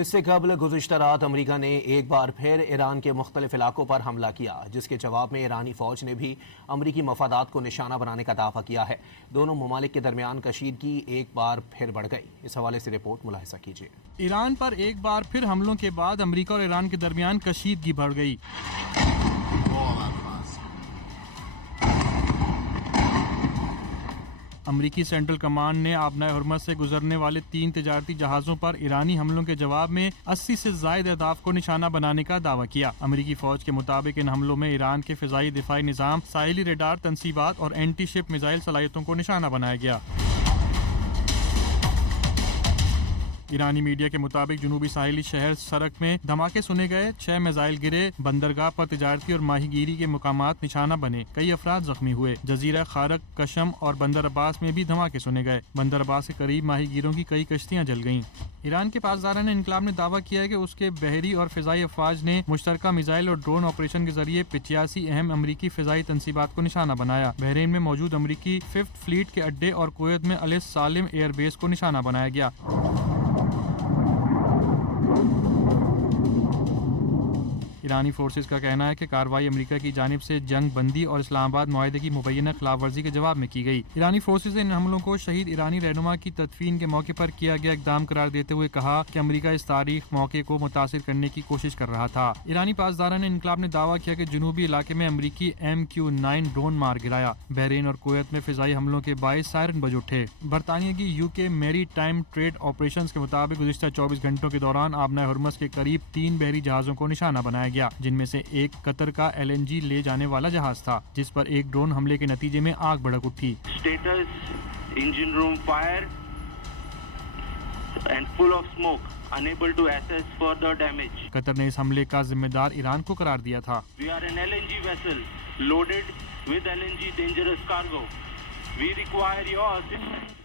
اس سے قبل گزشتہ رات امریکہ نے ایک بار پھر ایران کے مختلف علاقوں پر حملہ کیا، جس کے جواب میں ایرانی فوج نے بھی امریکی مفادات کو نشانہ بنانے کا دعویٰ کیا ہے۔ دونوں ممالک کے درمیان کشیدگی ایک بار پھر بڑھ گئی۔ اس حوالے سے رپورٹ ملاحظہ کیجیے۔ ایران پر ایک بار پھر حملوں کے بعد امریکہ اور ایران کے درمیان کشیدگی بڑھ گئی۔ امریکی سینٹرل کمانڈ نے آبنائے ہرمز سے گزرنے والے 3 تجارتی جہازوں پر ایرانی حملوں کے جواب میں 80 سے زائد اہداف کو نشانہ بنانے کا دعویٰ کیا۔ امریکی فوج کے مطابق ان حملوں میں ایران کے فضائی دفاعی نظام، ساحلی ریڈار تنصیبات اور اینٹی شپ میزائل صلاحیتوں کو نشانہ بنایا گیا۔ ایرانی میڈیا کے مطابق جنوبی ساحلی شہر سرک میں دھماکے سنے گئے، 6 میزائل گرے، بندرگاہ پر تجارتی اور ماہی گیری کے مقامات نشانہ بنے، کئی افراد زخمی ہوئے۔ جزیرہ خارق، کشم اور بندر عباس میں بھی دھماکے سنے گئے، بندر عباس کے قریب ماہی گیروں کی کئی کشتیاں جل گئیں۔ ایران کے پاسداران انقلاب نے دعویٰ کیا ہے کہ اس کے بحری اور فضائی افواج نے مشترکہ میزائل اور ڈرون آپریشن کے ذریعے 85 اہم امریکی فضائی تنصیبات کو نشانہ بنایا۔ بحرین میں موجود امریکی 5th فلیٹ کے اڈے اور کویت میں الس سالم ایئر بیس کو نشانہ بنایا گیا۔ ایرانی فورسز کا کہنا ہے کہ کارروائی امریکہ کی جانب سے جنگ بندی اور اسلام آباد معاہدے کی مبینہ خلاف ورزی کے جواب میں کی گئی۔ ایرانی فورسز نے ان حملوں کو شہید ایرانی رہنما کی تدفین کے موقع پر کیا گیا اقدام قرار دیتے ہوئے کہا کہ امریکہ اس تاریخ موقع کو متاثر کرنے کی کوشش کر رہا تھا۔ ایرانی پاسداران انقلاب نے دعویٰ کیا کہ جنوبی علاقے میں امریکی MQ-9 ڈرون مار گرایا۔ بحرین اور کویت میں فضائی حملوں کے باعث سائرن بج اٹھے۔ برطانیہ کی UK میری ٹائم ٹریڈ آپریشنز کے مطابق گزشتہ 24 گھنٹوں کے دوران آبنائے ہرمز کے قریب 3 بحری جہازوں کو نشانہ بنایا گیا، جن میں سے ایک قطر کا LNG لے جانے والا جہاز تھا، جس پر ایک ڈرون حملے کے نتیجے میں آگ بھڑک اٹھی۔ Status: engine room fire and full of smoke. Unable to assess further damage. قطر نے اس حملے کا ذمہ دار ایران کو قرار دیا تھا۔ We are an LNG vessel loaded with LNG dangerous cargo. We require your assistance.